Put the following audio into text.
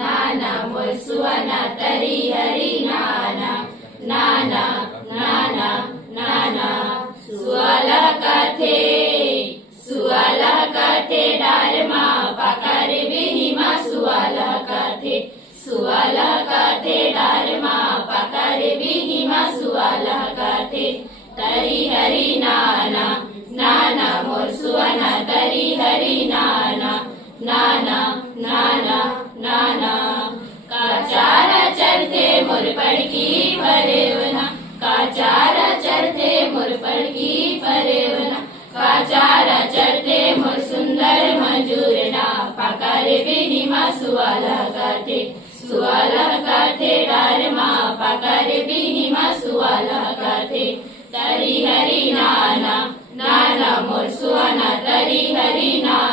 नाना मोर सुहाना तरी हरी नाना नाना नाना नाना सुवाला काथे डारमा पाकार विहिमा सुवाला काथे डारमा पाकार विहिमा सुवाला काथे तरी हरी नाना नाना मोर सुहाना तरी हरी नाना नाना नाना नाना काचारा चरते मोर पड़की परेवना काचारा चरते मोर पड़की परेवना काचारा चरते मोर सुंदर मंजूरना पाकार विहिमा सुवाला काथे डारमा पाकार विहिमा सुवाला काथे तरी हरी नाना नाना मोर सुहाना तरी हरी नाना